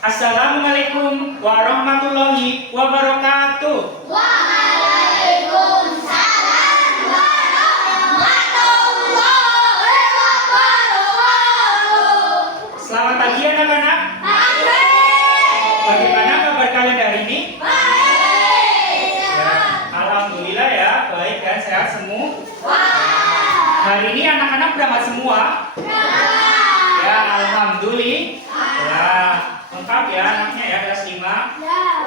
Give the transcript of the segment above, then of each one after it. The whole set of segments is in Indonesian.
Assalamualaikum warahmatullahi wabarakatuh. Waalaikumsalam warahmatullahi wabarakatuh. Selamat pagi anak-anak. Pagi. Bagaimana kabar kalian hari ini? Baik. Ya, alhamdulillah ya, baik dan sehat semua. Wah. Hari ini anak-anak berangkat semua? Ya, alhamdulillah. Lengkap ya anaknya ya, kelas 5.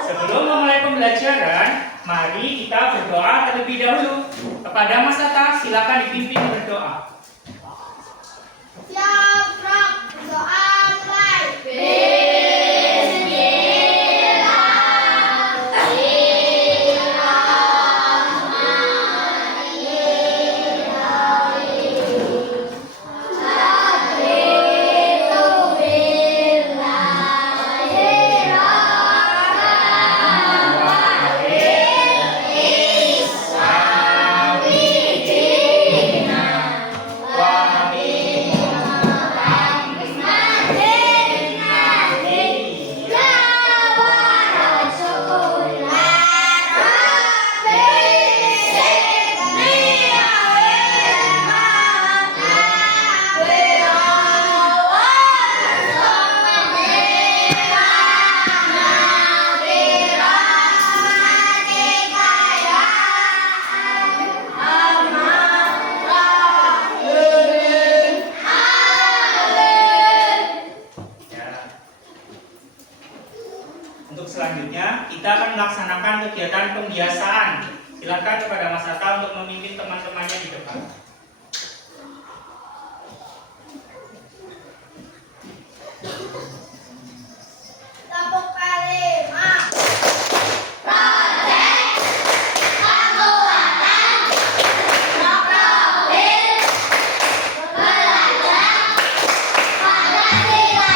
Sebelum memulai pembelajaran, mari kita berdoa terlebih dahulu. Kepada Mas Atta, silakan dipimpin berdoa. Siap, Rob. Doa mulai. Untuk selanjutnya, kita akan melaksanakan kegiatan pembiasaan. Silakan kepada Mas Atta untuk memimpin teman-temannya di depan. Tepuk kalimat. Proyek penguatan profil belajar Pancasila.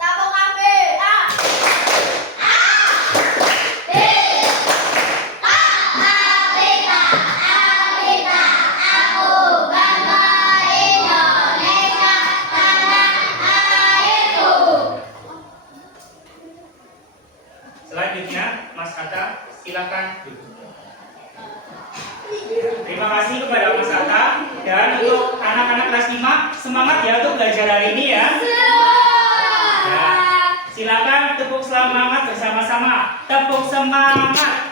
Tepuk kaki. A. B. Afrika, Afrika, aku bangga Indonesia tanah airku. Selanjutnya, Mas Atta, silakan duduk. Terima kasih kepada Mas Atta. Dan untuk anak-anak kelas 5, semangat ya untuk belajar hari ini ya. Ya, silakan tepuk semangat bersama-sama. Tepuk semangat.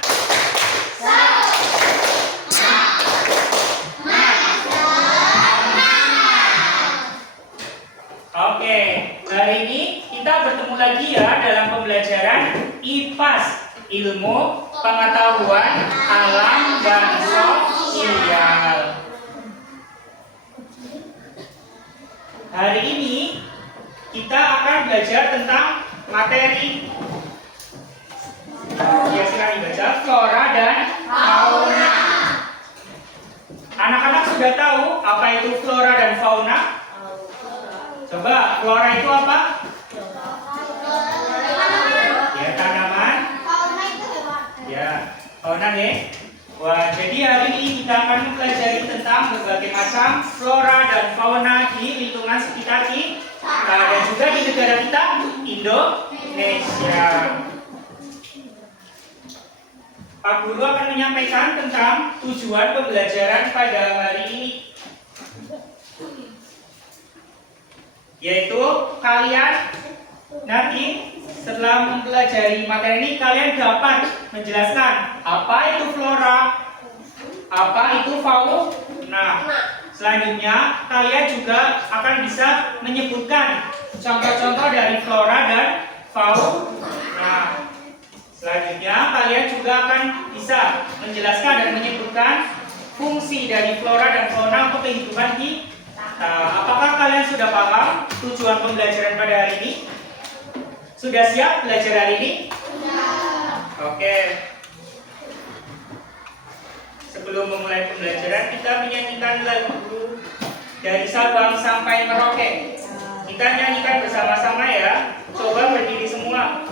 Oke, hari ini kita bertemu lagi ya dalam pembelajaran IPAS, ilmu pengetahuan alam dan sosial. Hari ini kita akan belajar tentang materi, ya silakan dibaca, flora dan fauna. Anak-anak sudah tahu apa itu flora dan fauna? Coba, flora itu apa? Ya, tanaman. Fauna itu hewan. Ya, fauna nih. Wah, jadi hari ini kita akan mempelajari tentang berbagai macam flora dan fauna di lingkungan sekitar kita dan juga di negara kita, Indonesia. Pak Guru akan menyampaikan tentang tujuan pembelajaran pada hari ini, yaitu kalian nanti setelah mempelajari materi ini, kalian dapat menjelaskan apa itu flora, apa itu fauna. Selanjutnya, kalian juga akan bisa menyebutkan contoh-contoh dari flora dan fauna. Selanjutnya, kalian juga akan bisa menjelaskan dan menyebutkan fungsi dari flora dan fauna untuk kehidupan kita. Apakah kalian sudah paham tujuan pembelajaran pada hari ini? Sudah siap belajar hari ini? Oke. Sebelum memulai pembelajaran, kita menyanyikan lagu dari Sabang sampai Merauke. Kita nyanyikan bersama-sama ya. Coba berdiri semua.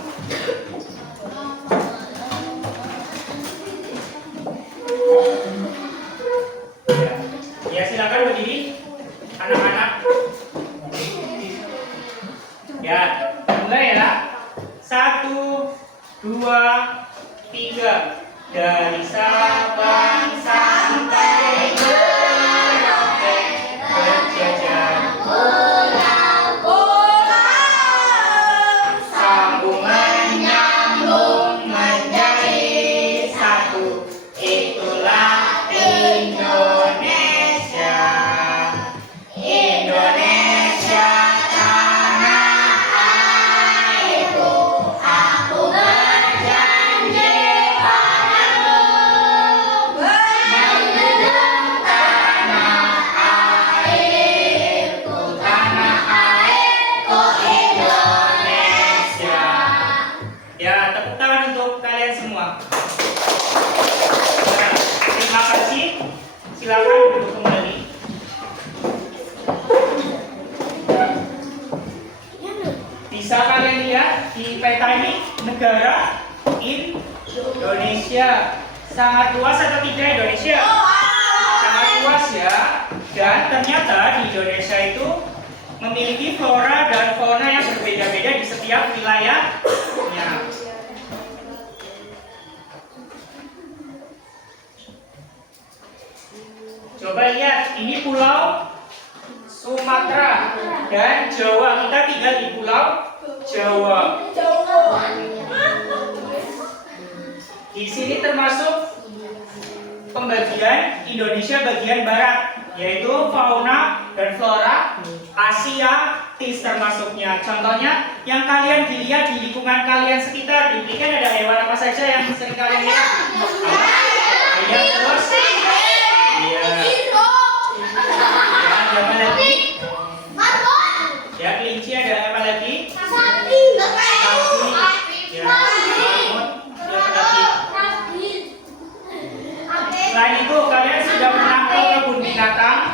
Ya, silakan berdiri anak-anak. Ya, mulai ya. 1, 2, 3. Dari Sabang sampai Merauke berjajar sambung menyambung menjadi satu. Itulah Indonesia. Indonesia tanah airku. Aku berjanji padamu mengenang tanah airku. Tanah airku Indonesia. Ya, tepuk tangan untuk kalian semua. Nah, terima kasih. Silakan duduk kembali. Bisa kalian lihat di peta ini negara Indonesia. Sangat luas atau tidak Indonesia? Sangat luas ya. Dan ternyata di Indonesia itu memiliki flora dan fauna yang berbeda-beda di setiap wilayahnya. Coba lihat, ini pulau Sumatera dan Jawa. Kita tinggal di pulau Jawa. Di sini termasuk pembagian Indonesia bagian barat, yaitu fauna dan flora Asia termasuknya. Contohnya yang kalian dilihat di lingkungan kalian sekitar, diberikan ada hewan apa saja yang sering kalian lihat? Ayam terus? Iya. Ya, ada apa lagi? Ya, kelinci, ada apa lagi? Sapi. Ya, mamut. Ya, lagi. Selain itu, kalian sudah pernah ke kebun binatang?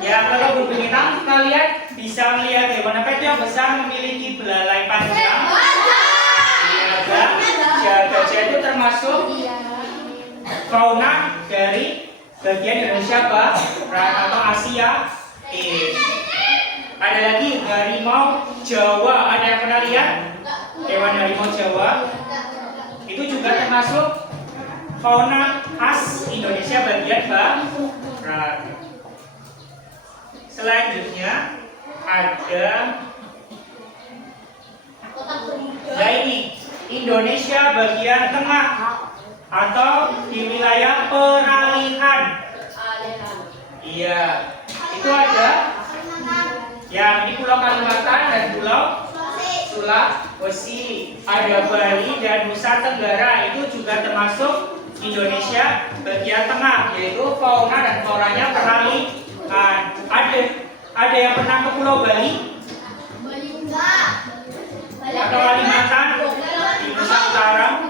Ya, ke kebun binatang kalian bisa melihat hewan apa itu yang besar memiliki belalai panjang. Ya, gajah itu termasuk fauna dari bagian Indonesia barat atau Asia. Ada lagi harimau Jawa. Ada yang pernah lihat hewan harimau Jawa? Itu juga termasuk fauna khas Indonesia bagian barat. Selanjutnya ada ini Indonesia bagian tengah atau di wilayah peralihan. Iya, itu ada yang di Pulau Kalimantan dan Pulau Sulawesi. Ada Bali dan Nusa Tenggara, itu juga termasuk Indonesia bagian tengah, yaitu fauna dan floranya peralihan. Ada yang pernah ke Pulau Bali? Atau Kalimantan di Nusa Utara?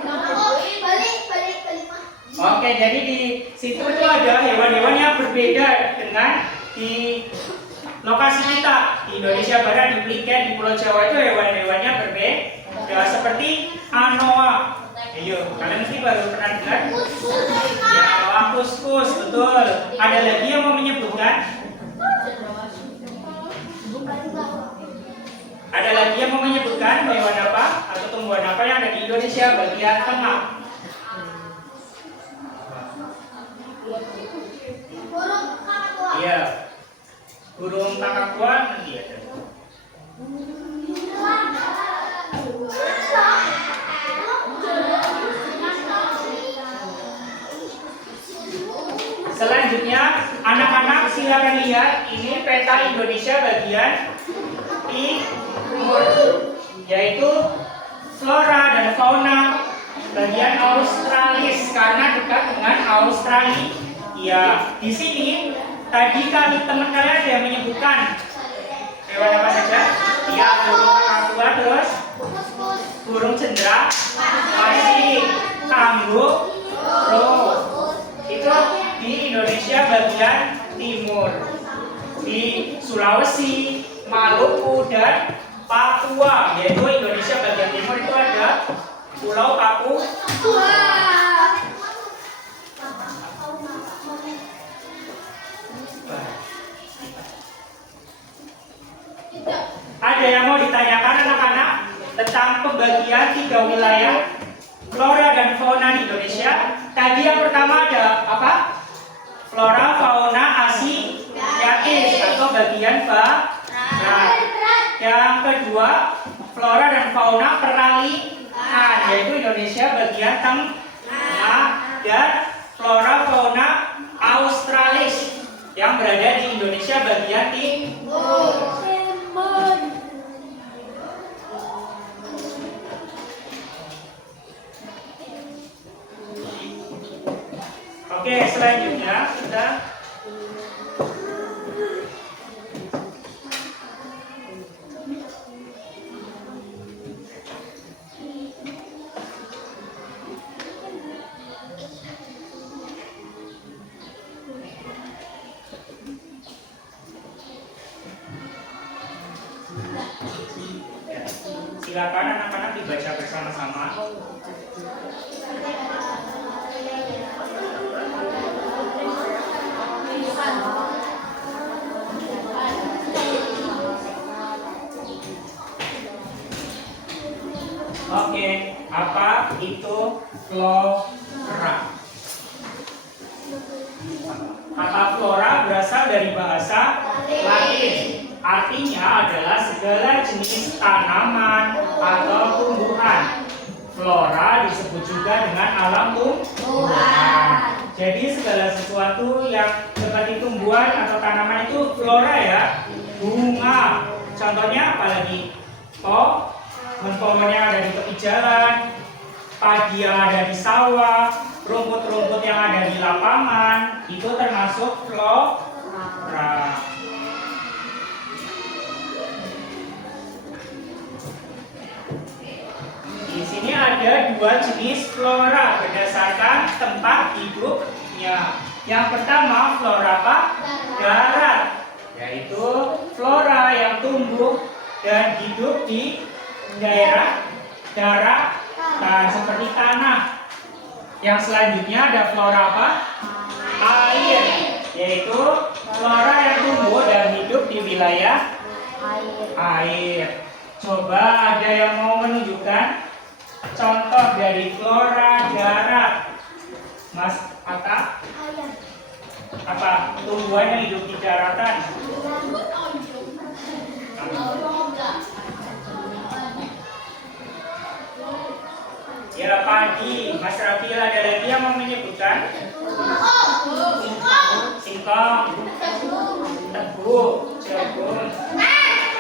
Oke, jadi di situ itu ada hewan-hewan yang berbeda dengan di lokasi kita. Di Indonesia Barat, di Belitung, di Pulau Jawa itu hewan-hewannya berbeda. Seperti anoa. Ayo, kalian mesti baru pernah dengar? Ya, anoa kuskus, betul. Ada lagi yang mau menyebutkan? Ada lagi yang mau menyebutkan hewan apa atau tumbuhan apa yang ada di Indonesia bagian tengah? Iya, burung kakakua nanti ada. Selanjutnya, anak-anak silakan lihat ini peta Indonesia bagian timur, yaitu flora dan fauna bagian Australis karena dekat dengan Australia. Ya, di sini tadi teman kalian ada yang menyebutkan hewan apa saja? Ya, burung kakakua, terus burung cendera, masih kanggo, itu di Indonesia bagian timur. Di Sulawesi, Maluku dan Papua, yaitu Indonesia bagian timur itu ada Pulau Papua. mau ditanyakan anak-anak tentang pembagian 3 wilayah flora dan fauna di Indonesia. Tadi yang pertama ada apa? Flora, fauna, asiatis atau bagian barat. Yang kedua, flora dan fauna peralihan, yaitu Indonesia bagian tengah, dan flora fauna australis yang berada di Indonesia bagian timur. Oke, selanjutnya kita silakan anak-anak dibaca bersama-sama. Oke, apa itu flora? Kata flora berasal dari bahasa Latin. Artinya adalah segala jenis tanaman atau tumbuhan. Flora disebut juga dengan alam tumbuhan. Jadi segala sesuatu yang seperti tumbuhan atau tanaman itu flora ya. Bunga, contohnya apa lagi? Pohon yang ada di tepi jalan, padi yang ada di sawah, rumput-rumput yang ada di lapangan, itu termasuk flora. Di sini ada 2 jenis flora berdasarkan tempat hidupnya. Yang pertama flora apa? Darat, yaitu flora yang tumbuh dan hidup di daerah daratan seperti tanah. Yang selanjutnya ada flora apa? Air, yaitu flora yang tumbuh dan hidup di wilayah air. Coba ada yang mau menunjukkan contoh dari flora darat? Mas Atta? Apa tumbuhan yang hidup di daratan? Ya, padi. Mas Rafil, ada lagi yang mau menyebutkan? Singkong, tebu, jagung,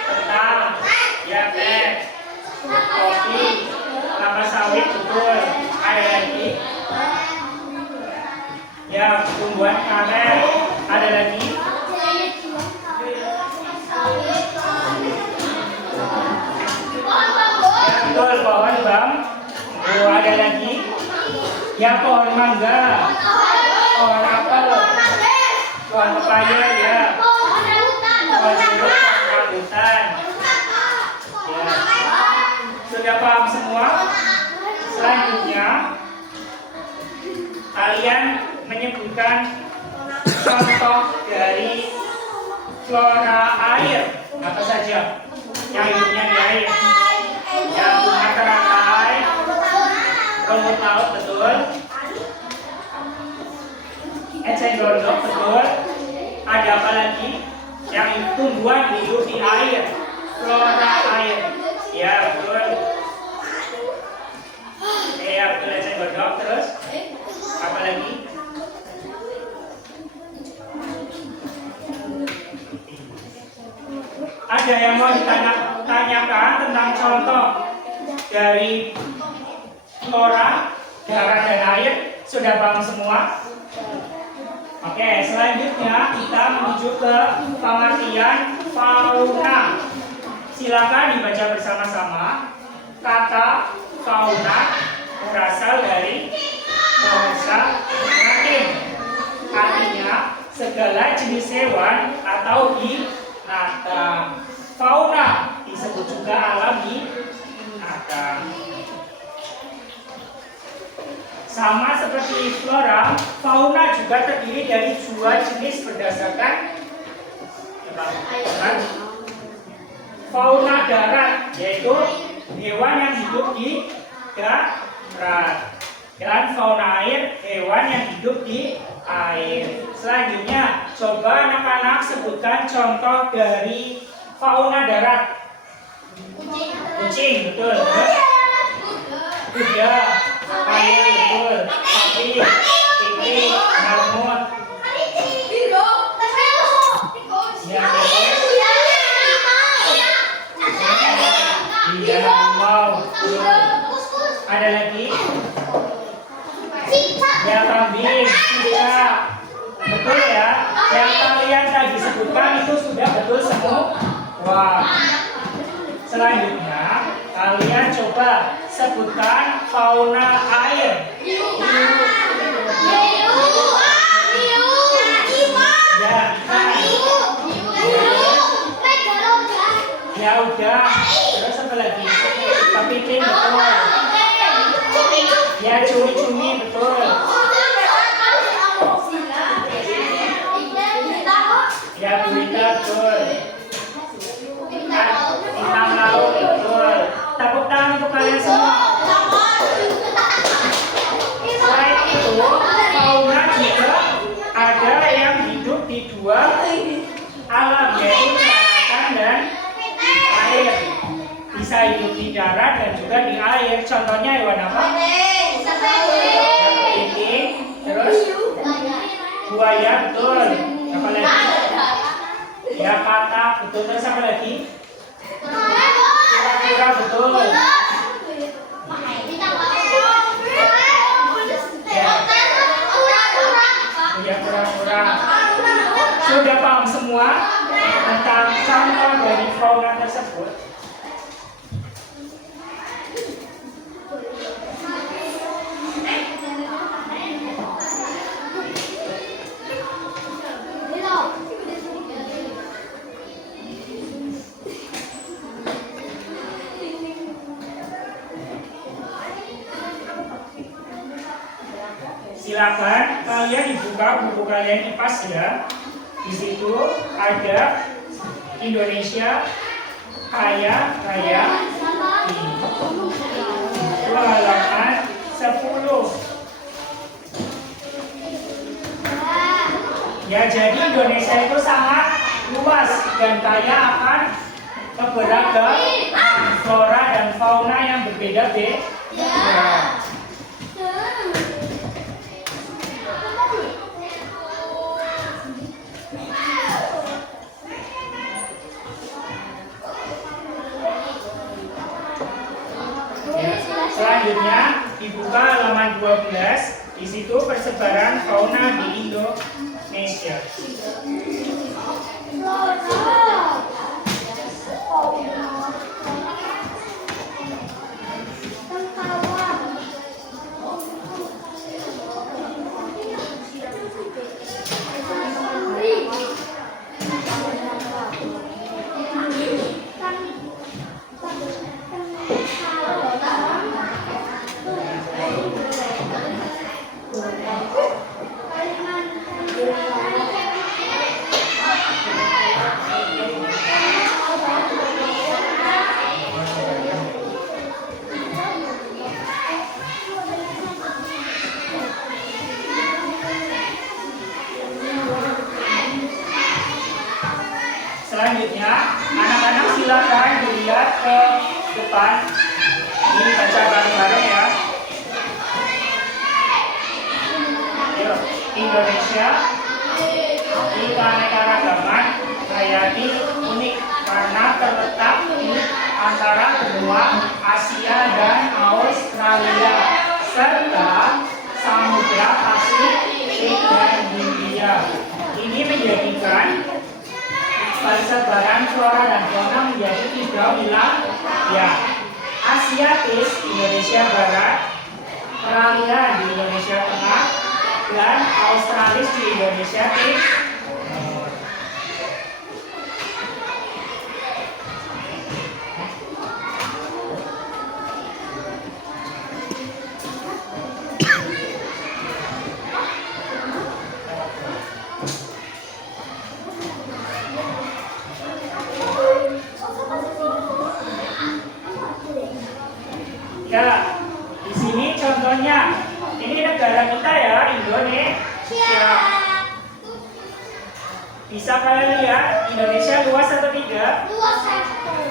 kentang, ya teh, kopi, kelapa sawit, betul. Ada lagi? Ya, tumbuhan karet. Ada lagi? Ya, betul, pohon bambu. Ada lagi? Ya, pohon mangga. Pohon apel. Pohon pepaya, ya. Pohon jeruk, pohon rambutan. Ya. Sudah paham semua? Selanjutnya, kalian menyebutkan contoh dari flora air apa saja yang hidupnya di air. Yang bunga teratai, rumput laut, betul. Eceng gondok, betul. Ada apa lagi? Yang tumbuhan hidup di air, flora air. Ya, betul. Ya, betul, eceng gondok. Terus apa lagi? Ada yang mau ditanyakan tentang contoh dari flora darat dan air? Sudah paham semua? Oke, selanjutnya kita menuju ke pengertian fauna. Silakan dibaca bersama-sama. Kata fauna berasal dari bahasa Latin. Artinya segala jenis hewan atau binatang. Fauna disebut juga alam binatang. Sama seperti flora, fauna juga terdiri dari 2 jenis berdasarkan fauna darat yaitu hewan yang hidup di darat. Dan fauna air, hewan yang hidup di air. Selanjutnya, coba anak-anak sebutkan contoh dari fauna darat. Kucing, betul. Kuda, ayam, betul. Sapi, itik, marmut. Ya, iya, harimau. Ada lagi? Ya, kambing, cicak. Betul ya? Yang kalian tadi sebutkan itu sudah betul semua. Wah. Selanjutnya, kalian coba sebutkan fauna air. Ya, ikan. Ya udah. Terus apa lagi? Kepiting, betul. Ya, cumi-cumi, betul. Ya, gurita, betul. Bintang laut, betul. Tepuk tangan untuk kalian semua. Selain itu, fauna juga ada yang hidup di dua alam, yaitu daratan dan air. Bisa hidup di darat dan juga di air. Contohnya hewan apa? Kepiting, terus buaya, betul. Apa lagi? Ya, katak, betul. Terus apa lagi? Kura-kura, betul. Ya, kura-kura. Sudah paham semua tentang contoh dari fauna tersebut? Silakan kalian dibuka buku kalian IPAS ya. Di situ ada Indonesia Kaya Raya. Itu halaman 10. Ya, jadi Indonesia itu sangat luas dan kaya akan keberagaman flora dan fauna yang berbeda-beda. Selanjutnya dibuka halaman 12. Di situ persebaran fauna di Indonesia. Selanjutnya, anak-anak silakan dilihat ke depan. Ini baca bareng-bareng ya. Ayo, Indonesia di keanekaragaman hayati unik karena terletak di antara benua Asia dan Australia serta Samudra Pasifik dan Hindia. Ini menjadikan persebaran flora dan fauna menjadi 3 wilayah: Asiatis Indonesia Barat, Australia di Indonesia Tengah, dan Australis di Indonesia Timur. Ya, di sini contohnya, ini negara kita ya, Indonesia. Bisa kalian lihat Indonesia luas atau tidak?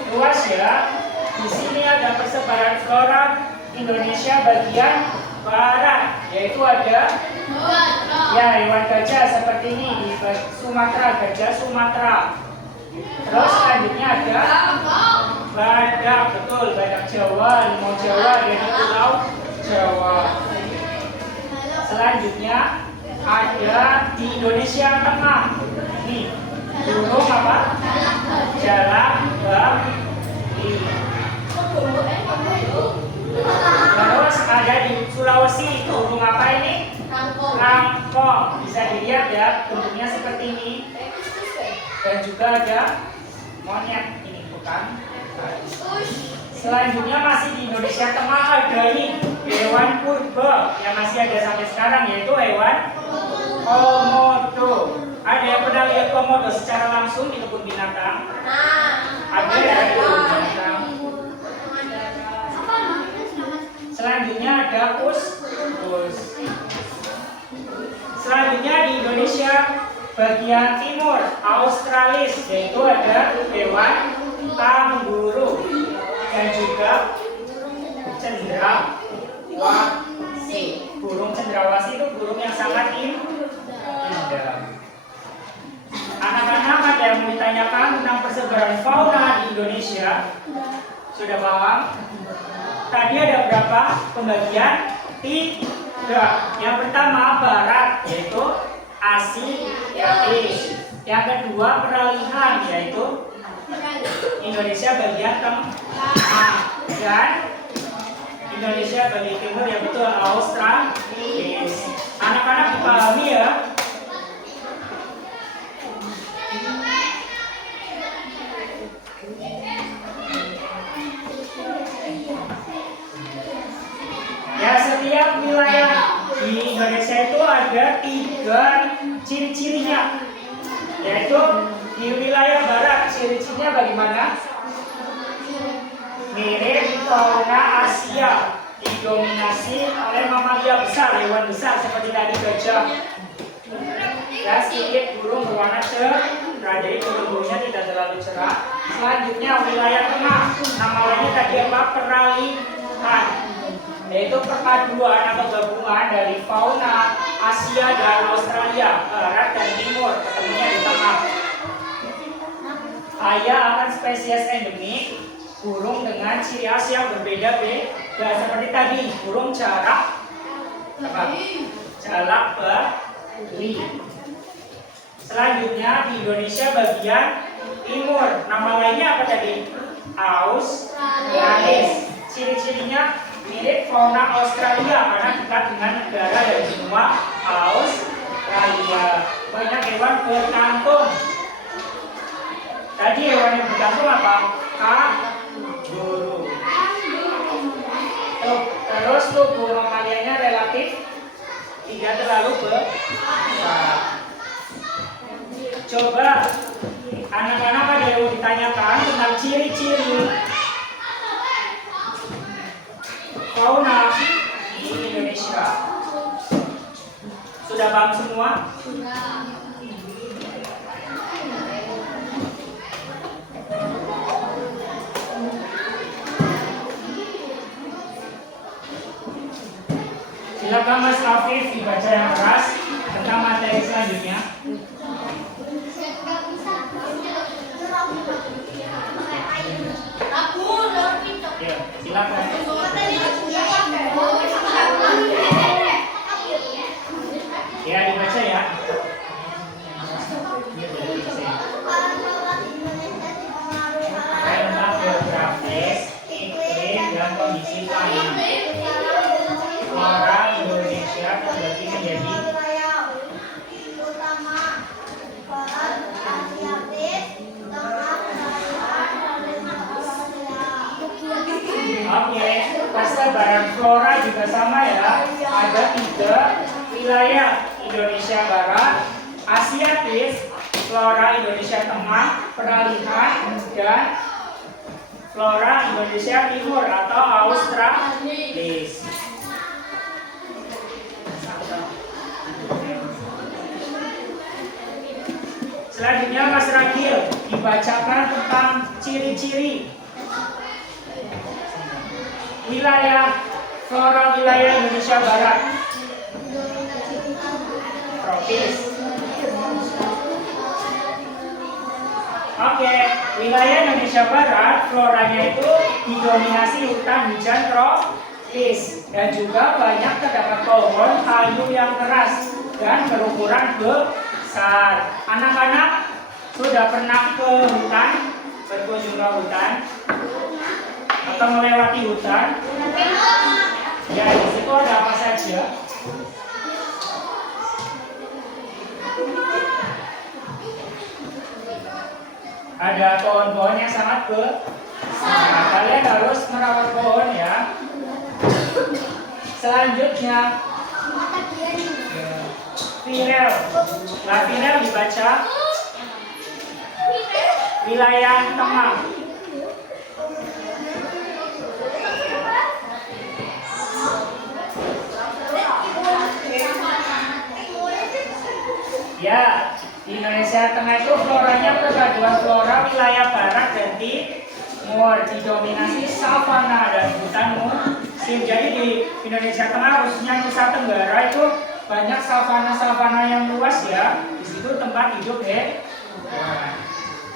Luas ya. Di sini ada persebaran flora Indonesia bagian barat, yaitu ada ya hewan gajah seperti ini di Sumatera, gajah Sumatera. Terus selanjutnya ada badak, betul, badak Jawa, limau Jawa, yaitu Pulau Jawa. Selanjutnya ada di Indonesia Tengah, nih burung apa? Jalak bali. Terus ada di Sulawesi, itu burung apa ini? Rangkong. Bisa dilihat ya, bentuknya seperti ini. Dan juga ada monyet, ini bukan. Selanjutnya masih di Indonesia Tengah ada nih hewan purba yang masih ada sampai sekarang, yaitu hewan komodo. Ada yang pernah lihat komodo secara langsung di kebun binatang? Ada ya di kebun binatang. Selanjutnya ada us. Selanjutnya di Indonesia bagian timur, Australis, yaitu ada hewan kanguru dan juga cendrawasih. Burung cendrawasih itu burung yang sangat indah. Anak-anak, ada yang mau ditanyakan tentang persebaran fauna di Indonesia? Sudah paham? Tadi ada berapa pembagian? 3. Yang pertama barat, yaitu Asiatis. Yang kedua peralihan, yaitu Indonesia bagian tengah, dan Indonesia bagian timur, yang betul Australis. Anak-anak dipahami ya? Ya, setiap wilayah di Indonesia itu ada 3 ciri-cirinya, yaitu di wilayah barat ciri-cirinya bagaimana? Mirip fauna Asia, didominasi oleh mamalia besar, hewan besar seperti tadi gajah. Dan sedikit burung berwarna cerah, jadi burung-burungnya tidak terlalu cerah. Selanjutnya wilayah tengah, nama lainnya tadi apa? Peralihan, yaitu perpaduan atau gabungan dari fauna Asia dan Australia, barat dan timur, ketemunya di tengah. Kaya akan spesies endemik, burung dengan ciri khas yang berbeda-beda, seperti tadi burung jalak bali. Selanjutnya di Indonesia bagian timur, nama lainnya apa tadi? Australis. Ciri-cirinya mirip fauna Australia karena dekat dengan negara dari benua Australia. Banyak hewan berkantung. Tadi hewan yang berkantung apa? Kanguru. Terus tubuh mamalianya relatif tidak terlalu besar. Coba anak-anak ada yang mau ditanyakan tentang ciri-ciri fauna di Indonesia. Sudah paham semua? Silakan Mas Afif dibaca yang keras tentang materi selanjutnya. Ya, silakan. Ya, dibaca ya. Tentang geografis, iklim, dan kondisi tanah. Flora Indonesia terbagi menjadi Oke, persebaran flora juga sama ya. Ada 3 wilayah: Indonesia Barat, Asiatis, flora Indonesia Tengah, peralihan, dan flora Indonesia Timur atau Australis. Selanjutnya Mas Ragil dibacakan tentang ciri-ciri wilayah flora wilayah Indonesia Barat. Tropis. Oke, wilayah Indonesia Barat floranya itu didominasi hutan hujan tropis dan juga banyak terdapat pohon kayu yang keras dan berukuran besar. Anak-anak sudah pernah ke hutan, berkunjung ke hutan atau melewati hutan? Ya, di situ ada apa saja? Ada pohon-pohon yang sangat besar. Kalian harus merawat pohon ya. Selanjutnya, Virel. Nah, Virel dibaca wilayah tengah. Ya, di Indonesia Tengah itu floranya perpaduan flora wilayah barat dan timur, didominasi savana dan hutan musim. Jadi di Indonesia Tengah khususnya Nusa Tenggara itu banyak savana-savana yang luas ya. Di situ tempat hidup hewan.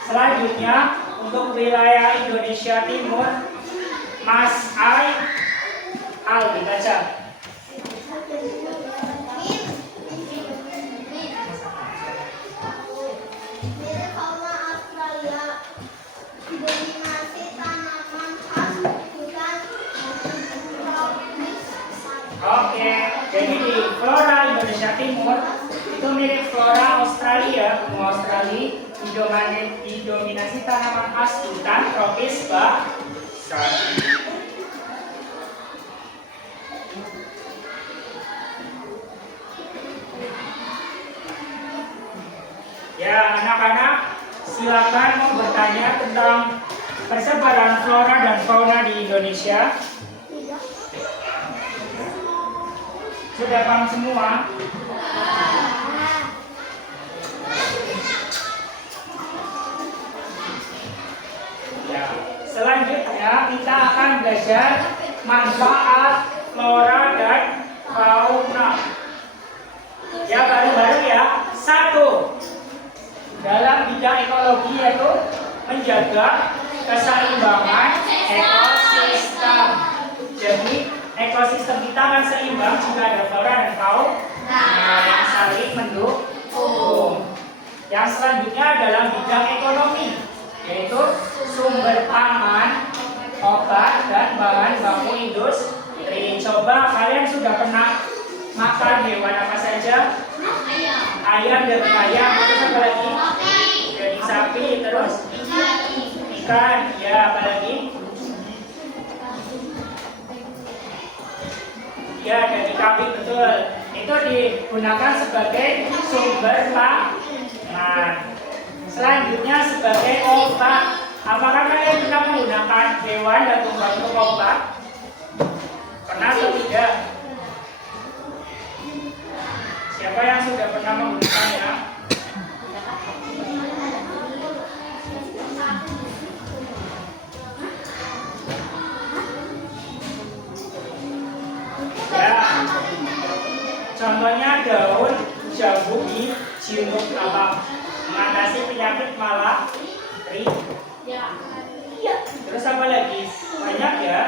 Selanjutnya untuk wilayah Indonesia Timur, Mas Al dibaca. Oke, jadi di flora Indonesia Timur itu mirip flora Australia, benua Australia, didominasi tanaman khas hutan tropis basah. Ya, anak-anak silakan mau bertanya tentang persebaran flora dan fauna di Indonesia. Sudah paham semua? Ya. Selanjutnya kita akan belajar manfaat flora dan fauna. Ya, bareng-bareng ya. 1. Dalam bidang ekologi yaitu menjaga keseimbangan ekosistem. Jadi ekosistem kita akan seimbang jika ada flora dan fauna yang saling mendukung. Yang selanjutnya dalam bidang ekonomi, yaitu sumber pangan, obat, dan bahan baku industri. Coba kalian sudah pernah makan hewan apa saja? Ayam, daging ayam, terus apa lagi? Daging sapi, terus ikan, ya apa lagi? Ya, daging kambing, betul. Itu digunakan sebagai sumber pangan. Selanjutnya sebagai obat. Apakah kalian pernah menggunakan hewan dan tumbuhan untuk obat? Pernah atau tidak? Siapa yang sudah pernah menggunakannya? Ya, contohnya daun jambu dijiuk apa? Mengatasi penyakit malaria. Terus apa lagi? Banyak ya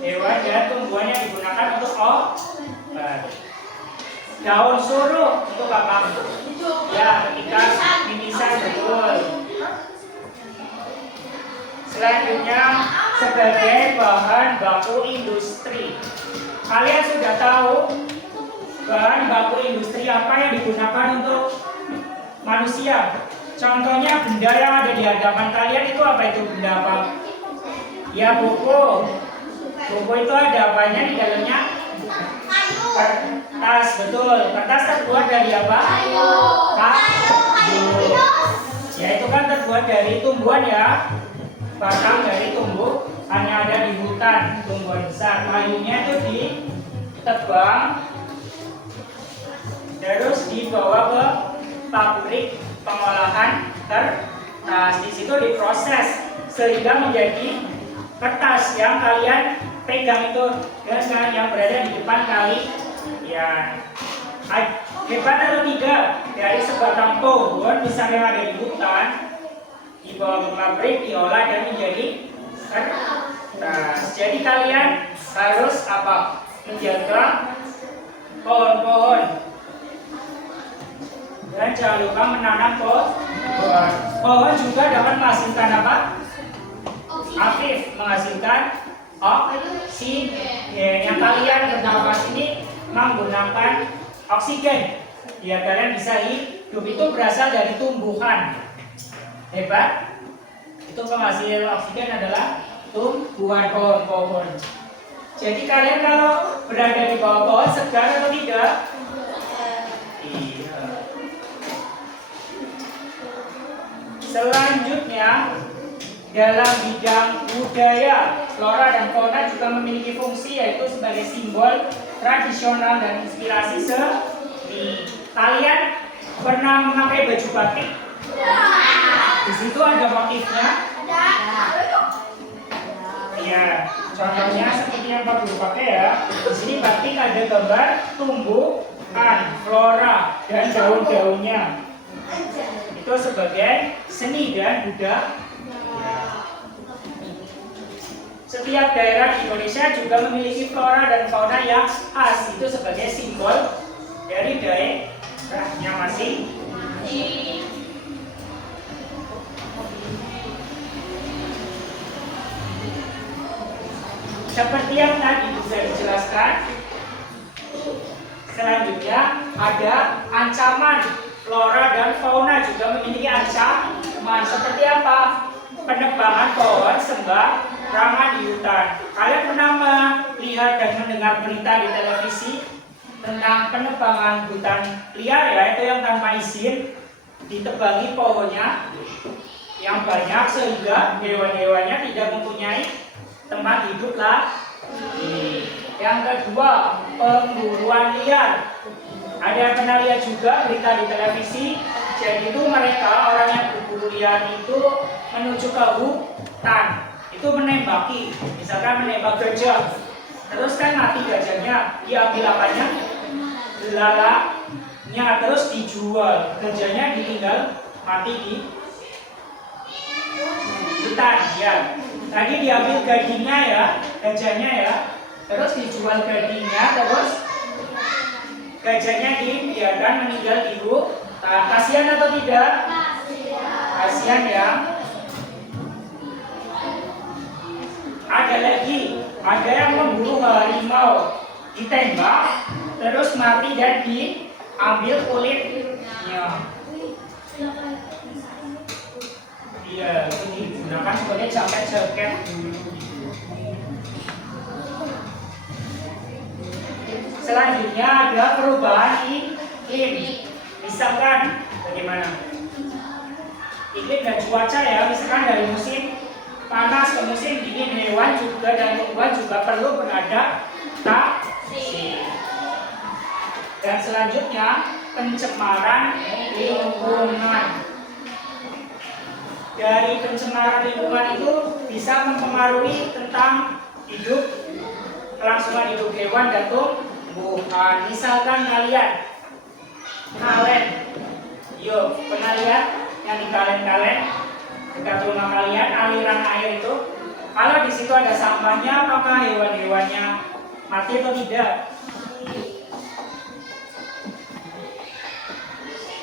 hewan dan tumbuhan yang digunakan untuk obat. Daun suruh untuk apa? Ya, ketika mimisan, betul. Selanjutnya sebagai bahan baku industri. Kalian sudah tahu bahan baku industri apa yang digunakan untuk manusia? Contohnya benda yang ada di hadapan kalian itu apa itu benda apa? Ya, buku. Buku itu ada apanya di dalamnya? Kertas, betul. Kertas terbuat dari apa? Kayu. Ya, itu kan terbuat dari tumbuhan ya. batang dari tumbuhan yang ada di hutan, tumbuhan besar. Kayunya itu ditebang, terus dibawa ke pabrik pengolahan kertas. Di situ diproses sehingga menjadi kertas yang kalian pegang itu dengan yang berada di depan kalian. Hebat atau tidak, dari sebatang pohon besar yang ada di hutan dibawa ke pabrik, diolah dan menjadi kertas. Jadi kalian harus apa? Menjaga pohon-pohon. Dan jangan lupa menanam pohon. Pohon juga dapat menghasilkan apa? Aktif, menghasilkan oksigen. Yang kalian bernapas ini menggunakan oksigen. Ya, kalian bisa hidup. Itu berasal dari tumbuhan. Hebat. Itu penghasil oksigen adalah tumbuhan pohon-pohon. Jadi kalian kalau berada di bawah pohon segar atau tidak? Iya. Selanjutnya, dalam bidang budaya, flora dan fauna juga memiliki fungsi, yaitu sebagai simbol tradisional dan inspirasi seni. Kalian pernah memakai baju batik? Di situ ada motifnya. Iya, contohnya seperti yang Pak Guru pakai ya. Di sini batik ada gambar tumbuhan, flora dan daun-daunnya. Itu sebagai seni dan budaya. Setiap daerah di Indonesia juga memiliki flora dan fauna yang khas. Itu sebagai simbol dari daerahnya masing. Seperti yang tadi bisa dijelaskan. Selanjutnya ada ancaman. Flora dan fauna juga memiliki ancaman. Seperti apa? Penebangan pohon sembarangan di hutan. Kalian pernah melihat dan mendengar berita di televisi tentang penebangan hutan liar ya, itu yang tanpa izin, ditebangi pohonnya yang banyak sehingga hewan-hewannya tidak mempunyai tempat hidup lagi. Yang kedua, pemburuan liar. Ada yang pernah lihat juga berita di televisi. Jadi itu mereka, orang yang berburu liar itu menuju ke hutan, itu menembaki, misalkan menembak gajah, terus kan mati gajahnya, diambil apanya? Belalangnya, terus dijual, gajahnya ditinggal mati di hutan ya. Tadi diambil gadingnya ya, gajahnya ya, terus dijual gadingnya, terus gajahnya dibiarkan meninggal di hutan. Kasihan atau tidak? Kasihan ya. Ada lagi, ada yang memburu harimau, ditembak, terus mati dan diambil kulitnya. Iya, ini digunakan sebagai jaket. Selanjutnya ada perubahan iklim. Misalkan bagaimana? Iklim dan cuaca ya, misalkan dari musim panas ke musim dingin, hewan juga dan tumbuhan juga perlu beradaptasi. Dan selanjutnya pencemaran lingkungan. Dari pencemaran lingkungan itu bisa mempengaruhi tentang kelangsungan hidup hewan dan tumbuhan. Misalkan kalian yuk pernah lihat yang di kalen dekat rumah kalian aliran air itu? Kalau di situ ada sampahnya, apakah hewan-hewannya mati atau tidak?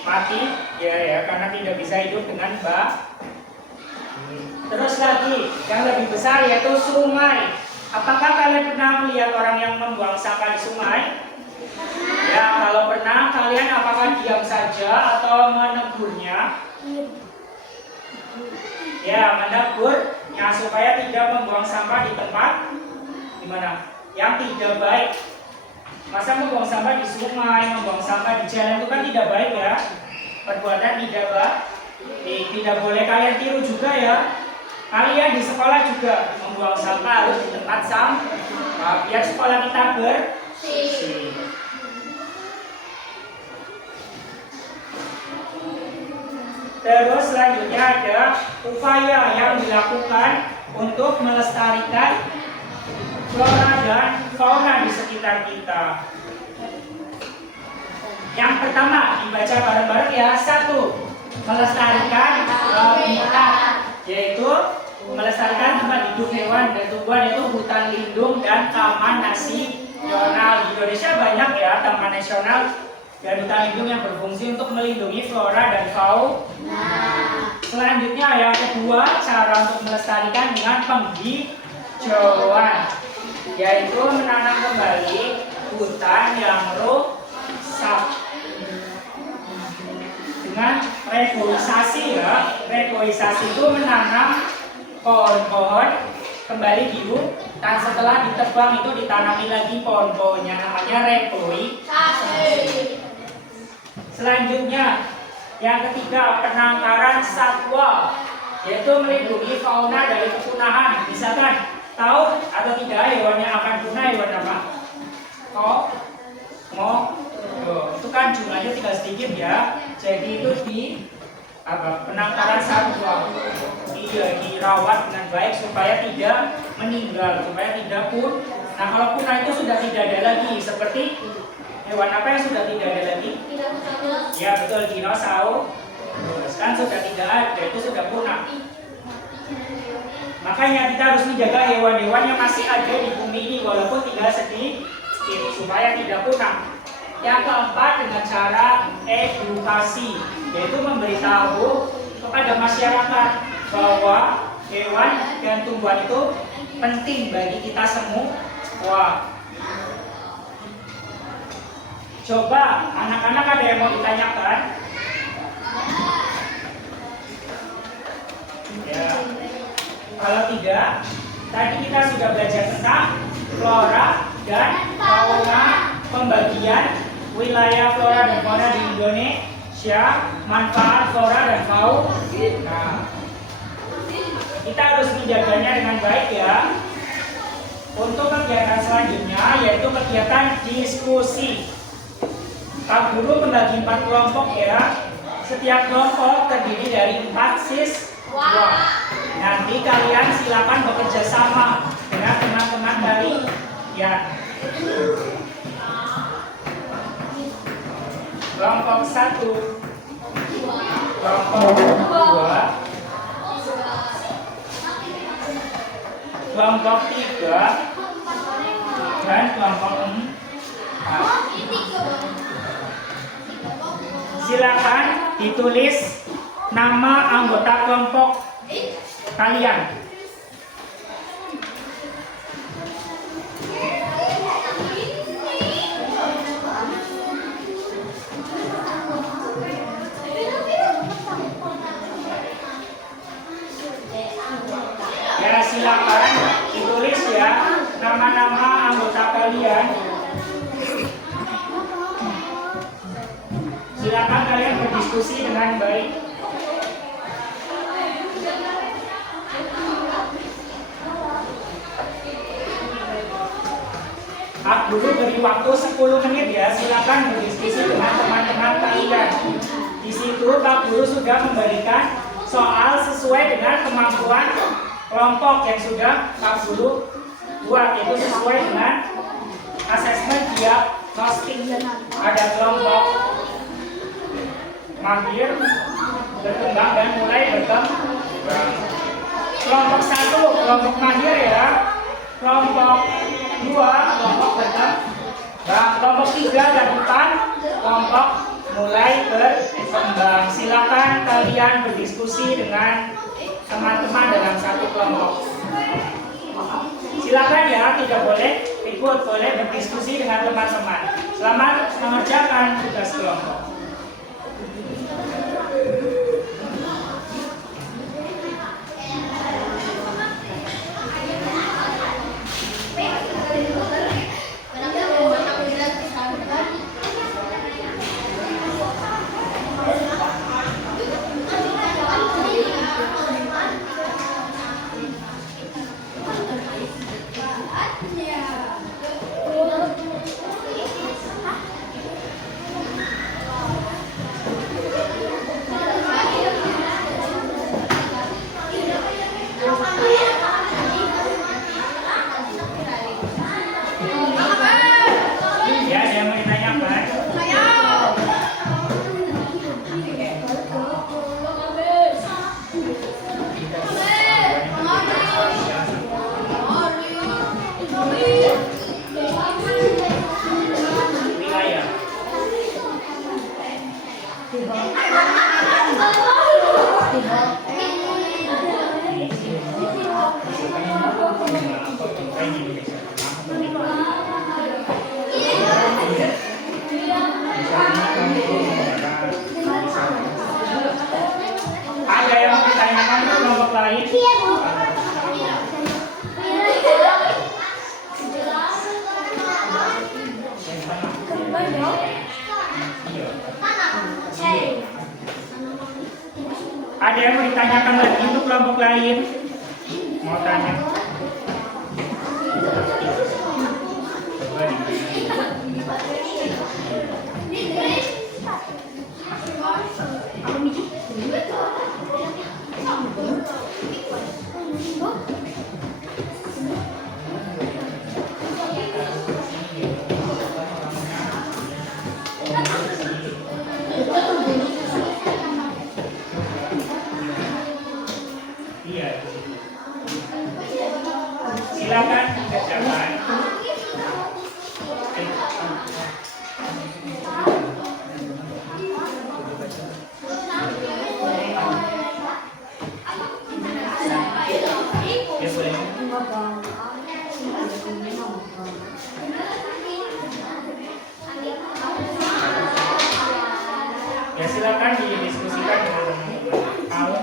Mati, ya, karena tidak bisa hidup dengan Terus lagi, yang lebih besar yaitu sungai. Apakah kalian pernah melihat orang yang membuang sampah di sungai? Ya, kalau pernah, kalian apakah diam saja atau menegurnya? Ya, menegurnya supaya tidak membuang sampah di tempat yang tidak baik. Masa membuang sampah di sungai, membuang sampah di jalan itu kan tidak baik ya. Perbuatan tidak baik. Tidak boleh kalian tiru juga ya. Kalian di sekolah juga membuang sampah harus di tempat sampah biar sekolah kita bersih. Terus selanjutnya ada upaya yang dilakukan untuk melestarikan flora dan fauna di sekitar kita. Yang pertama dibaca bareng-bareng ya. 1. Melestarikan habitat, yaitu melestarikan tempat hidup hewan dan tumbuhan, yaitu hutan lindung dan taman nasional. Di Indonesia banyak ya taman nasional dan hutan lindung yang berfungsi untuk melindungi flora dan fauna. Selanjutnya yang kedua, cara untuk melestarikan dengan penghijauan, yaitu menanam kembali hutan yang rusak dengan reboisasi ya. Reboisasi itu menanam pohon-pohon kembali di hutan setelah ditebang, itu ditanami lagi pohon-pohonnya, namanya reboisasi. Selanjutnya yang ketiga, penangkaran satwa, yaitu melindungi fauna dari kepunahan. Misalkan tahu atau tidak hewan yang akan punah hewan apa? Itu kan jumlahnya tinggal sedikit ya. Jadi itu penangkaran satwa. Iya, dirawat dengan baik supaya tidak meninggal, supaya tidak punah. Nah, kalau punah itu sudah tidak ada lagi. Seperti hewan apa yang sudah tidak ada lagi? Ya betul, dinosaurus. Kan sudah tidak ada, itu sudah punah. Makanya kita harus menjaga hewan-hewan yang masih ada di bumi ini walaupun tinggal sedikit supaya tidak punah. Yang keempat, dengan cara edukasi, yaitu memberitahu kepada masyarakat bahwa hewan dan tumbuhan itu penting bagi kita semua. Coba anak-anak ada yang mau ditanyakan? Ya. Kalau tidak, tadi kita sudah belajar tentang flora dan fauna, pembagian wilayah flora dan fauna di Indonesia, manfaat flora dan fauna. Kita harus menjaganya dengan baik ya. Untuk kegiatan selanjutnya yaitu kegiatan diskusi. Pak Guru membagi 4 kelompok ya. Setiap kelompok terdiri dari 4 siswa. Nanti kalian silakan bekerja sama dengan teman-teman kalian. Kelompok 1, kelompok 2, kelompok 3, dan kelompok 4. Silakan ditulis nama anggota kelompok kalian. Ya, silakan ditulis ya nama-nama anggota kalian. Silakan kalian berdiskusi dengan baik. Pak Guru beri waktu 10 menit ya. Silakan berdiskusi dengan teman-teman kalian. Di situ Pak Guru sudah memberikan soal sesuai dengan kemampuan kelompok yang sudah Pak Guru buat, itu sesuai dengan asesmen diagnostik. Ada kelompok mahir, berkembang dan mulai berkembang. Kelompok 1 kelompok mahir ya. Kelompok 2 kelompok berkembang. Kelompok 3 dan 4 kelompok mulai berkembang. Silakan kalian berdiskusi dengan teman-teman dalam satu kelompok. Silakan ya, tidak boleh ikut, boleh berdiskusi dengan teman-teman. Selamat mengerjakan tugas kelompok. Ada yang mau ditanyakan ke kelompok lain? Ada yang mau ditanyakan lagi untuk kelompok lain? Mau tanya? Iya. Silakan dikerjakan. Ya silakan didiskusikan dengan kamu.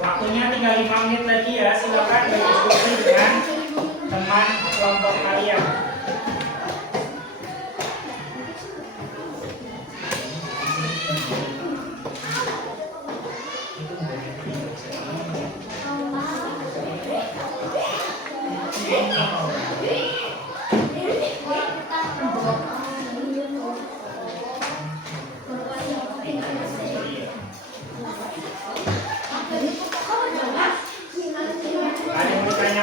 Waktunya tinggal 5 menit lagi ya, silakan berdiskusi dengan teman kelompok kalian. Ada yang bertanya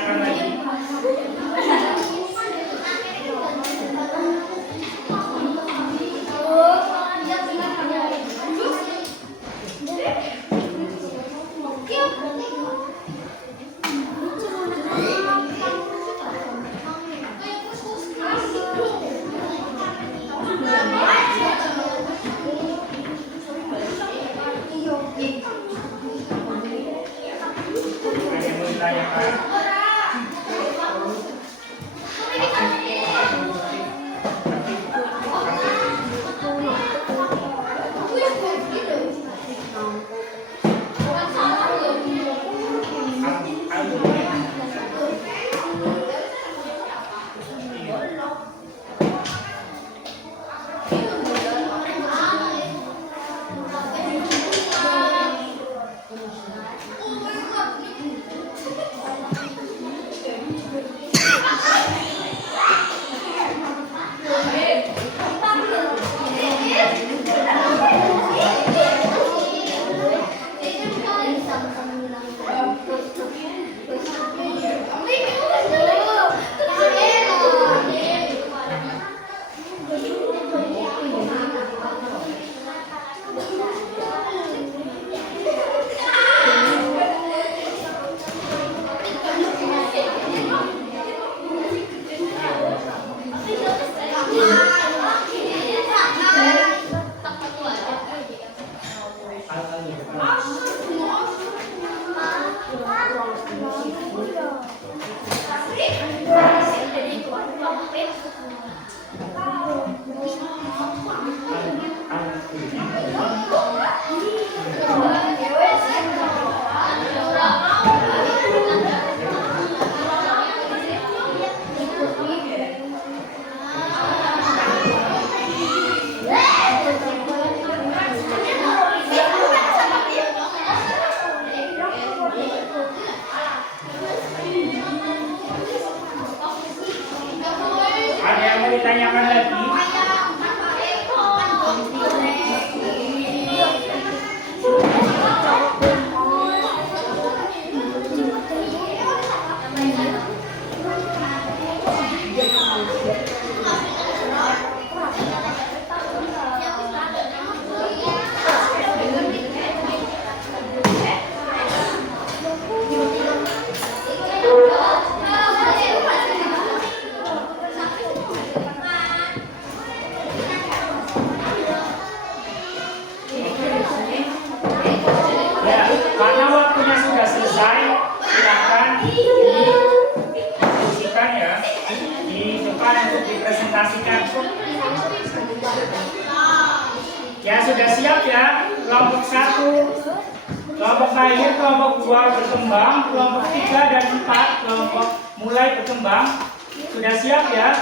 sudah siap ya? Kelompok 1, kelompok lahir, kelompok 2 berkembang, kelompok 3 dan 4 kelompok mulai berkembang. Sudah siap ya?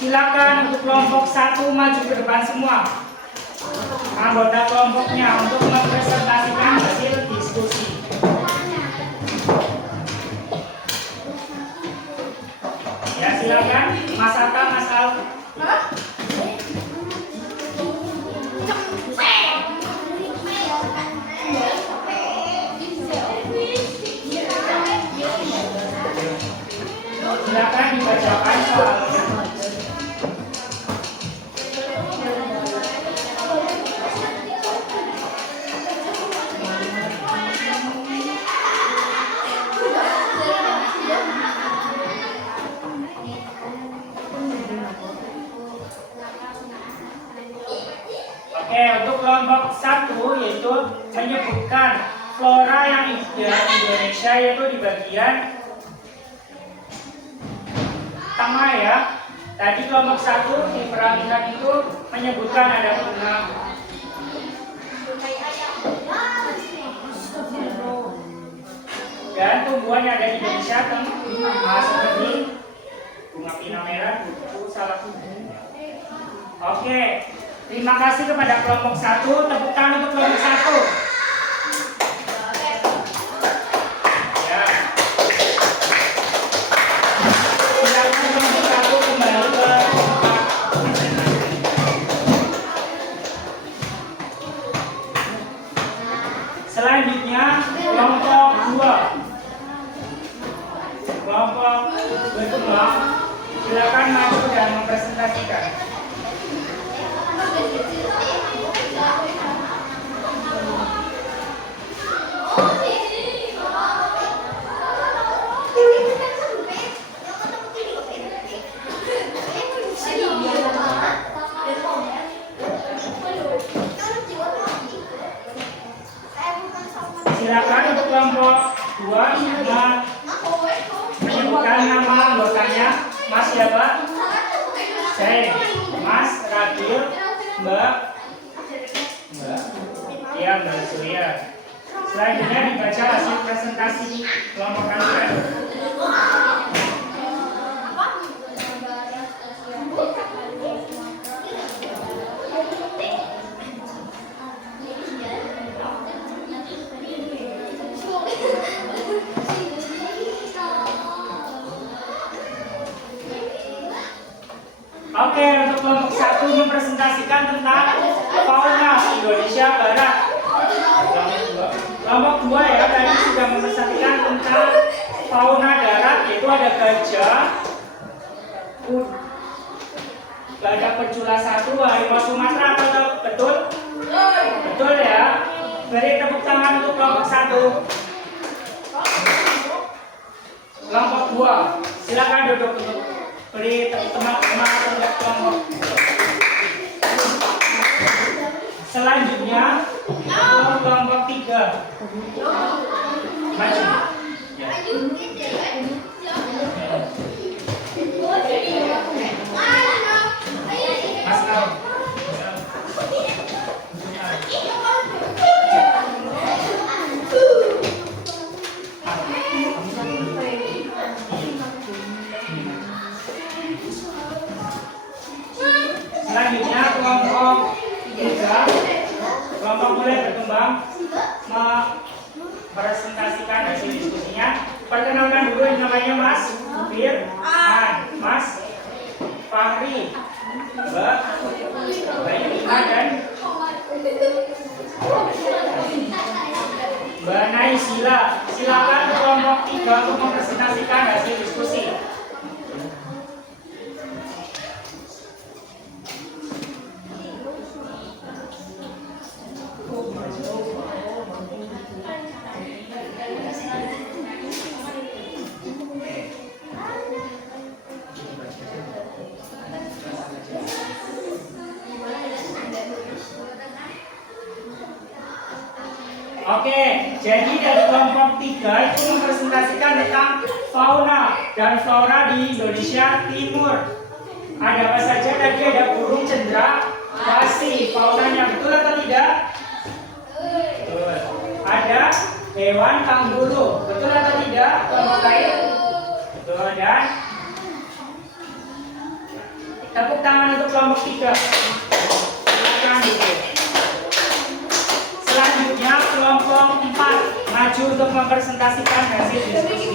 Silakan untuk kelompok 1 maju ke depan semua. Anggota kelompoknya untuk mempresentasikan hasil diskusi. Ya silakan, Mas Atta, Mas Al. Silakan dibacakan soalnya. Oke, untuk kelompok 1 yaitu menyebutkan flora yang ada di Indonesia, yaitu di bagian tengah ya. Tadi kelompok 1 diperhatikan itu menyebutkan ada bunga dan tumbuhan yang ada di Indonesia seperti bunga pina merah, salah. Oke, terima kasih kepada kelompok 1. Tepuk tangan untuk kelompok 1. Ya. Silakan kelompok 1 kembali ke tempat. Selanjutnya kelompok 2. Kelompok berkembang. Silakan maju dan mempresentasikan. Silakan untuk kelompok 2 menyebutkan nama anggotanya. Mas siapa? Saya, Mas Radil, Mbak, ya Mbak Surya. Selanjutnya dibaca hasil presentasi kelompok kalian. Oke, untuk kelompok 1 mempresentasikan tentang fauna Indonesia Barat. Kelompok 2 ya, tadi sudah mempresentasikan tentang fauna darat, yaitu ada gajah, gajah pencula 1, harimau Sumatera, betul? Betul ya. Beri tepuk tangan untuk kelompok 1. Kelompok 2, silakan duduk untuk beri teman-teman untuk kelompok. Selanjutnya kelompok 3. Maju. Mas Kau. Selanjutnya kelompok 3, kelompok mulai berkembang, mempresentasikan hasil diskusinya. Perkenalkan dulu, namanya Mas Firman, Mas Fahri, Mbak Bayu dan Mbak Naisila. Silakan kelompok 3 untuk mempresentasikan hasil diskusi. Oke, jadi dari kelompok 3 itu mempresentasikan tentang fauna dan flora di Indonesia Timur. Ada apa saja? Tadi ada burung cendra, pasti faunanya, betul atau tidak? hewan kanguru. Betul atau tidak? Kelompok lain? Betul. Dan tepuk tangan untuk kelompok 3. Silakan duduk. Selanjutnya kelompok 4 maju untuk mempresentasikan hasil diskusi.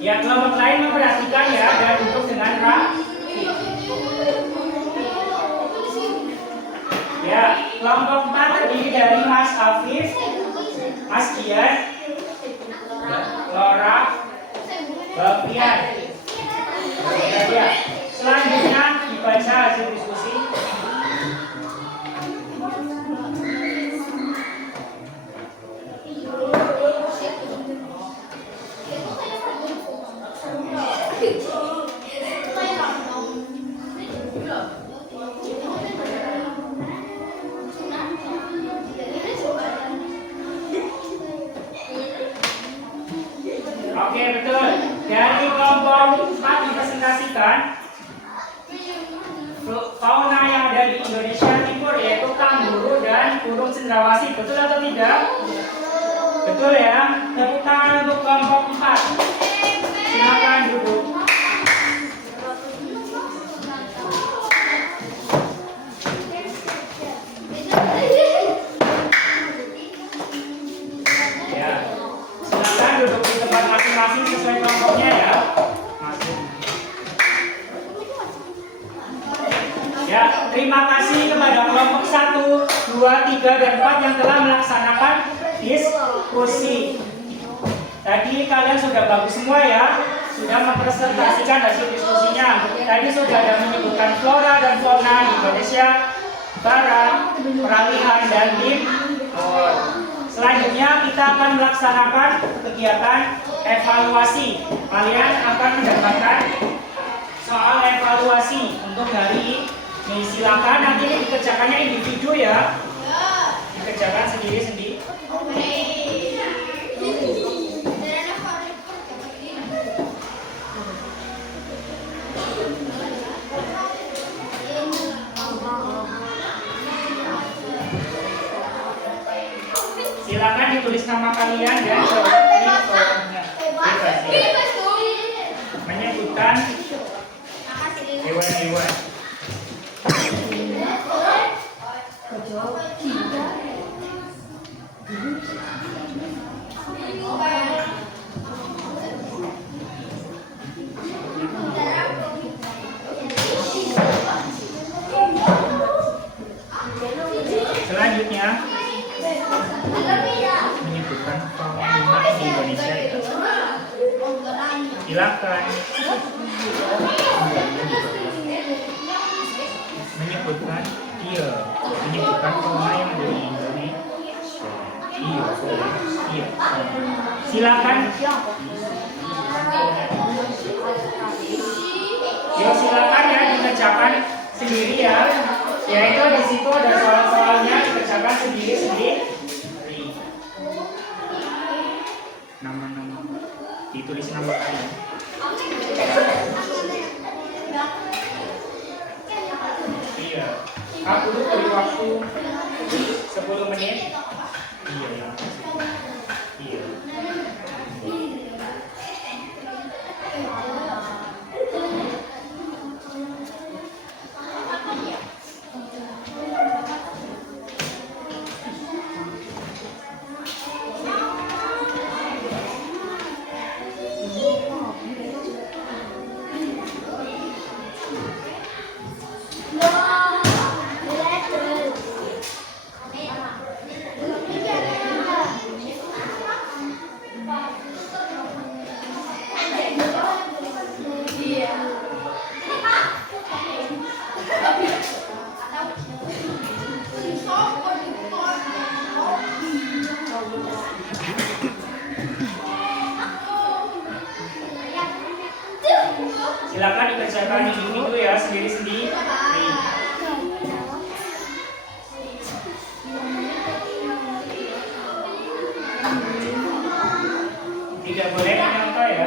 Ya, kelompok lain memperhatikan ya dan duduk dengan rapi. Ya, kelompok 4 terdiri dari Mas Afif, Mas Dian, Laura, Bapian. Ya. Selanjutnya dibaca hasil diskusi. Oke, betul. Dari kelompok 4 dipresentasikan fauna yang ada di Indonesia Timur, yaitu kanguru dan burung cendrawasih. Betul atau tidak? Betul ya. Tepuk tangan untuk kelompok 4. Silakan duduk. Ya. Silakan duduk di tempat masing-masing sesuai kelompoknya ya. Ya, terima kasih kepada kelompok 1, 2, 3, dan 4 yang telah melaksanakan diskusi. Tadi kalian sudah bagus semua ya, sudah mempresentasikan hasil diskusinya. Tadi sudah ada menyebutkan flora dan fauna di Indonesia Barat, peralihan, dan timur. Selanjutnya kita akan melaksanakan kegiatan evaluasi. Kalian akan mendapatkan soal evaluasi untuk hari ini. Silakan nanti dikerjakannya individu ya. Dikerjakan sendiri-sendiri. Silakan ditulis nama kalian dan jawabannya. Menyebutkan hewan-hewan. Selanjutnya menyebutkan fauna di Indonesia. Silakan menyebutkan menyebutkan fauna yang ada di Indonesia. Silakan. Silakan ya dikerjakan sendiri ya. Yaitu di situ ada soal-soalnya, dikerjakan sendiri-sendiri. Nama-nama, ditulis nama kalian. Iya. Kamu dulu beri waktu 10 menit. Iya ya. Iya. Silakan dikerjakan individu ya, sendiri-sendiri. Tidak boleh menyangka ya.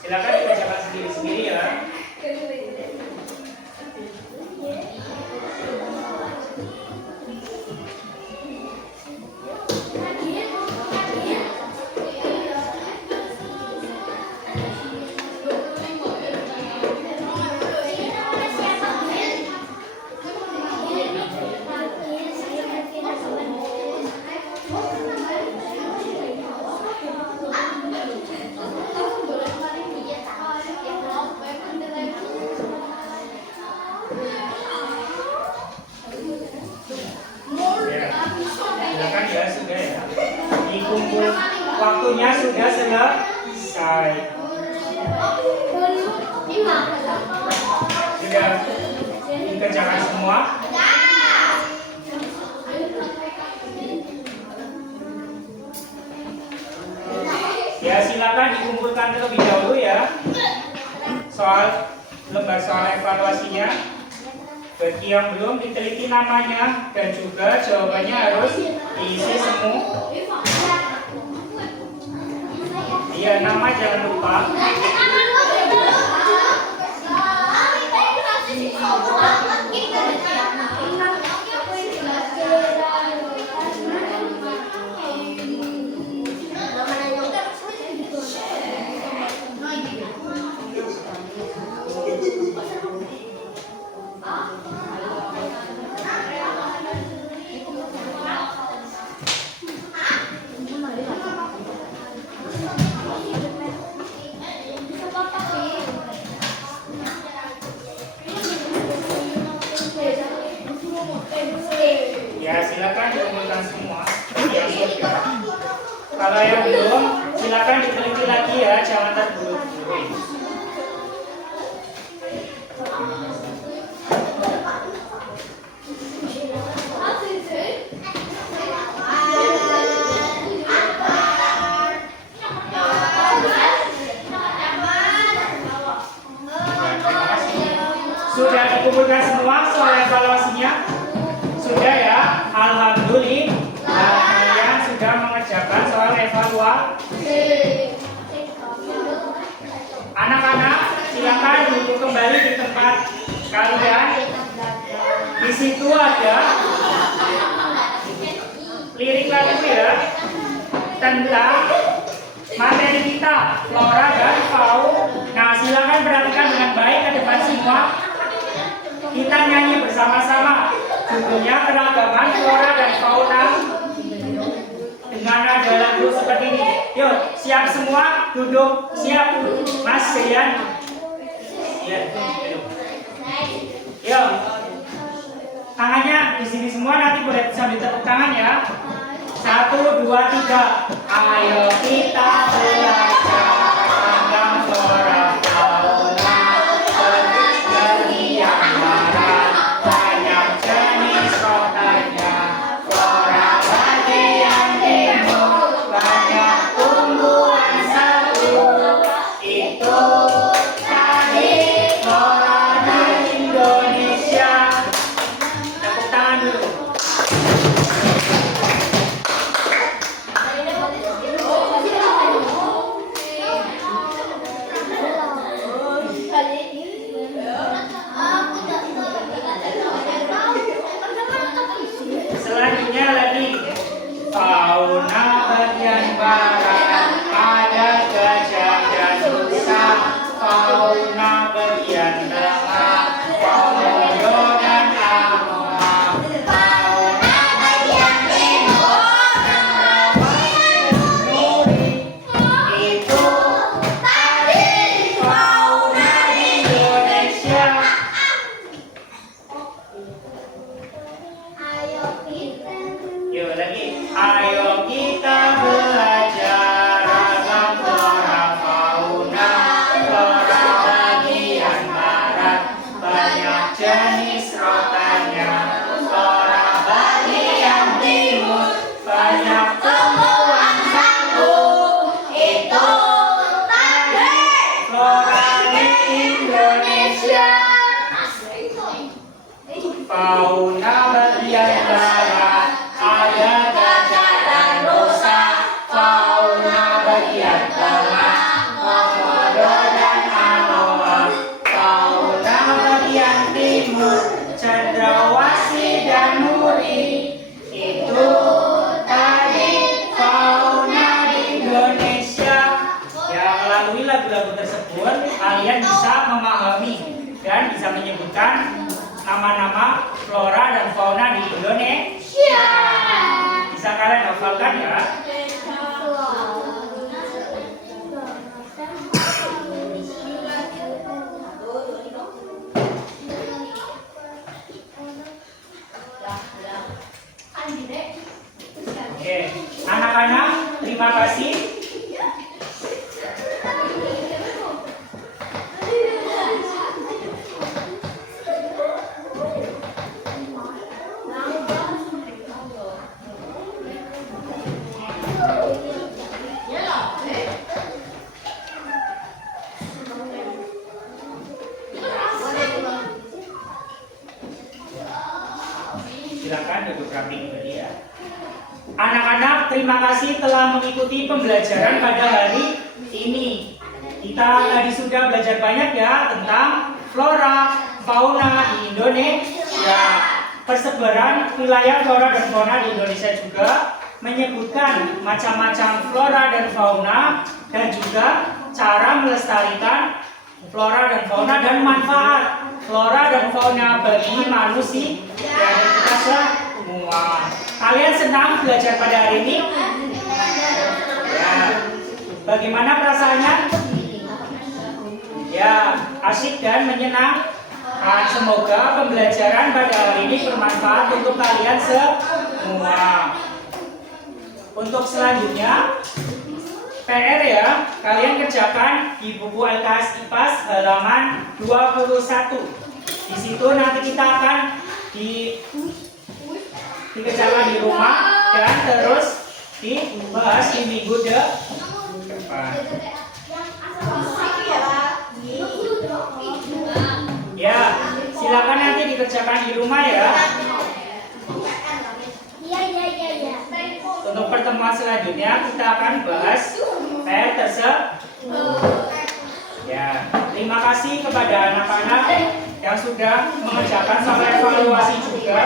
Silakan dikerjakan sendiri-sendiri ya. Silakan ya, sudah ya. Dikumpul, waktunya sudah selesai. Sudah dikerjakan semua. Ya, silakan dikumpulkan terlebih dahulu ya. Lembar soal evaluasinya. Bagi yang belum diteliti namanya dan juga jawabannya harus diisi semua. Iya, nama jangan lupa. Ya, silakan dikumpulkan semua. Yang sudah. Kalau yang belum, silakan diteliti lagi ya, jangan terburu-buru. Sudah dikumpulkan semua soal evaluasinya? Sudah ya, alhamdulillah kalian sudah mengerjakan soal evaluasi. Anak-anak, silakan duduk kembali di tempat kalian. Di situ ada lirik lagu ya tentang materi kita, flora dan fauna. Nah, silakan perhatikan dengan baik ke depan semua. kita nyanyi bersama-sama. Judulnya keragaman flora dan fauna dengan nada lagu seperti ini. Yuk, siap semua? Duduk, siap. Mas Rian. Ya, yuk. Tangannya di sini semua, nanti boleh sambil tepuk tangan ya. 1, 2, 3. Ayo kita belajar tentang flora fauna bagian barat, banyak jenis rotanya. Flora bagian timur, banyak tumbuhan seru. Itu tadi flora di Indonesia. Tepuk tangan dulu. Selanjutnya lagi fauna bagian barat, ada gajah dan rusa. Fauna bagian tengah, komodo dan anoa. Fauna bagian timur, itu tadi fauna Indonesia. Yuk lagi. Ayo kita belajar ragam flora fauna. Flora bagian barat, banyak jenis rotanya. Flora bagian timur, banyak tumbuhan seru. Itu tadi flora di Indonesia. Fauna bagian barat, ada gajah dan rusa. Fauna bagian tengah, komodo dan anoa. Fauna bagian timur, cendrawasih dan nuri. Itu tadi fauna di Indonesia. Yang melalui lagu-lagu tersebut, kalian bisa memahami dan bisa menyebutkan nama-nama flora dan fauna di Indonesia. Bisa kalian hafalkan ya. Oke, anak-anak, terima kasih. Silakan duduk rapi kembali ya. Anak-anak, terima kasih telah mengikuti pembelajaran pada hari ini. Kita tadi sudah belajar banyak ya tentang flora, fauna di Indonesia. Persebaran wilayah flora dan fauna di Indonesia juga menyebutkan macam-macam flora dan fauna dan juga cara melestarikan flora dan fauna dan manfaat flora dan fauna bagi manusia dan kita semua. Kalian senang belajar pada hari ini? Ya. Bagaimana perasaannya? Ya, asik dan menyenangkan. Semoga pembelajaran pada hari ini bermanfaat untuk kalian semua. Untuk selanjutnya, PR ya, kalian kerjakan di buku LKS IPAS halaman 21. Di situ nanti kita akan dikerjakan di rumah dan terus dibahas di minggu depan. Ya, silakan nanti dikerjakan di rumah ya. Untuk pertemuan selanjutnya kita akan bahas PR tersebut. Ya, terima kasih kepada anak-anak yang sudah mengerjakan sampai evaluasi juga.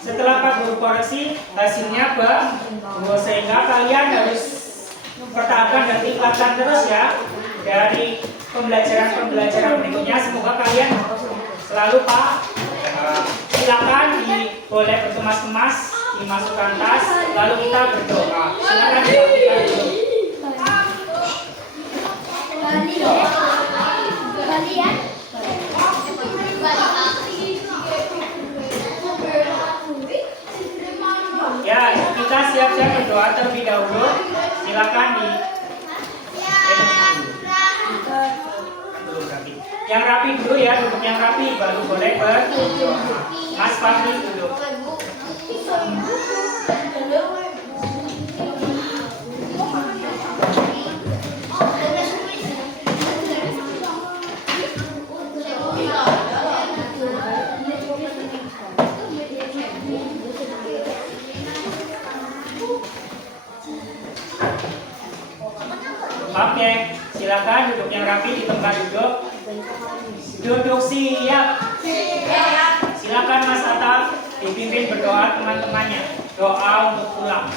Setelah Pak Guru koreksi, hasilnya bagus, sehingga kalian harus pertahankan dan tingkatkan terus ya. dari pembelajaran berikutnya. Semoga kalian selalu silakan boleh berkemas-kemas, dimasukkan tas, lalu kita berdoa. Silakan dilakukan dulu. Ya, kita siap-siap berdoa terlebih dahulu. Silakan yang rapi dulu ya, duduk yang rapi baru boleh berdoa. Mas Fahri duduk. Oke, silakan duduk yang rapi di tempat duduk. Duduk siap. Silakan Mas Atta dipimpin berdoa teman-temannya. Doa untuk pulang.